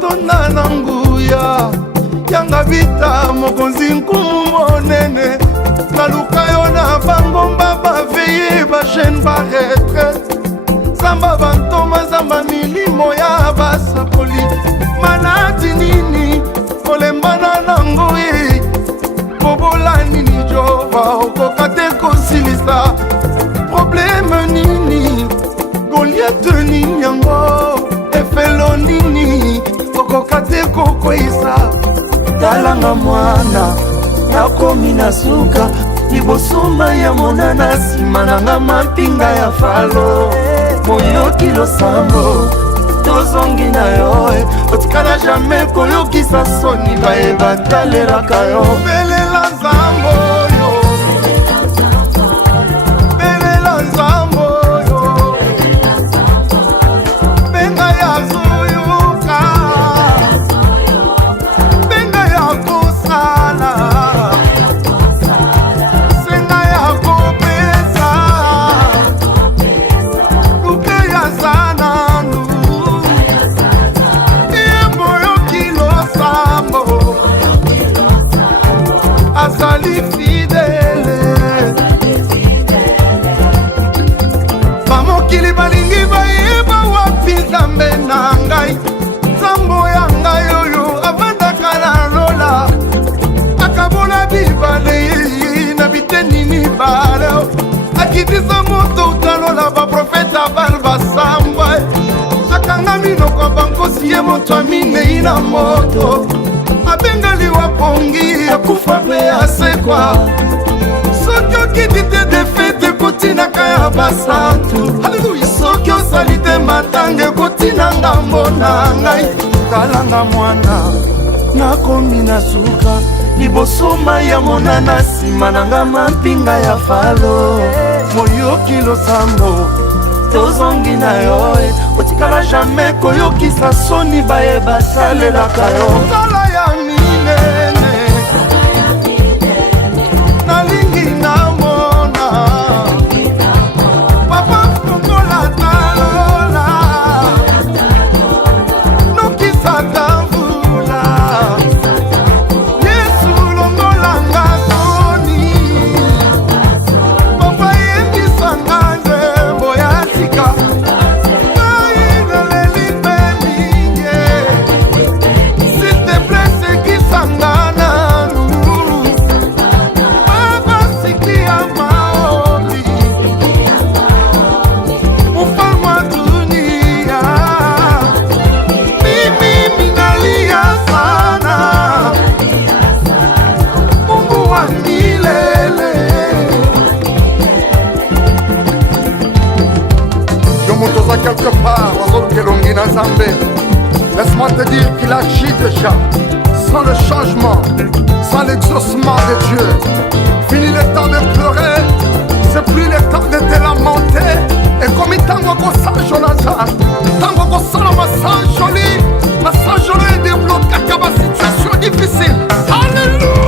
tonda na nguya yanga vita mokonzi nkumu monene naluka yo na bangomba baveye bajene baretraite zamba bantoma zamba milimo ya basakoli manati nini kolembana nango ye bobola nini jova okoka te kosilisa probleme nini goliate nini yango efelo nini okoka te kokwisa talanga mwana nakomi na suka libosoma ya monana nsima nanga mapinga ya falo moyoki losambo tozongi na yo otikala jamai koyokisa soni bayeba talelaka yo belela nzambo yo belela nzambo yo benga ya zuyuka benga ya kosala senga ya kopesa lupe ya zananu iye moyoki losambo azali fidele bamokili balingi bayeba wapi nzambe na ngai nzambo ya ngai oyo avandaka na lola akabola bibale na biteni mibale akitisa moto utalola baprofeta bal basambwa akanga minoko bankosi ye moto aminei na moto abengali wapongi akufa mpe asekwa soki okiti te defete ekotinaka ya basantu soki osali te matanga ekotina ngambo na ngai talanga mwana nakomi na suka libosoma ya monana nsima nanga mapinga ya falo moyoki losambo tozongi na yo otikala jamai koyokisa soni bayeba salelaka yo tala ya minene nalingi namona papa fungola talola nokisa tamvula yesu longolanga soni papa yembisanga nzembo ya sika quelque part, laisse-moi te dire qu'il agit déjà. Sans le changement, sans l'exaucement de Dieu, fini le temps de pleurer, c'est plus le temps de te lamenter. Et comme il tango kosa Jonathan, tango kosa ma sanjoli débloque ma situation difficile. Alléluia.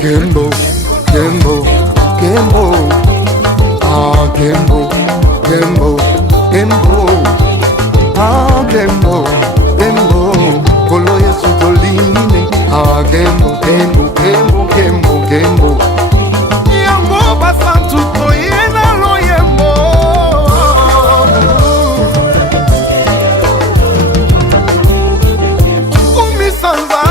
Kembo, Kembo, Kembo, ah Kembo, Kembo, Kembo, ah Kembo, Kembo, Kolo Yesu Toline, ah Kembo, Kembo, Kembo, Kembo, Kembo, Yambo basantu toyena lo yembo, umisanza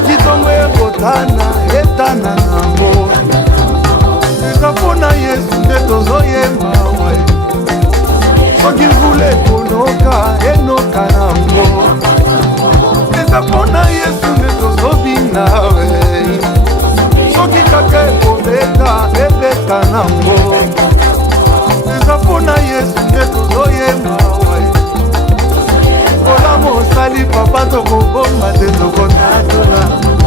soki ntongo ekotana etana nango eza mpona Yesu nde tozoyemba we soki mvula ekonoka enoka nango eza mpona Yesu nde tozobina we soki kaka ekobeta ebeta nango eza mpona Yesu nde tozoyemba we kola mosali papa tokobomba te tokonatola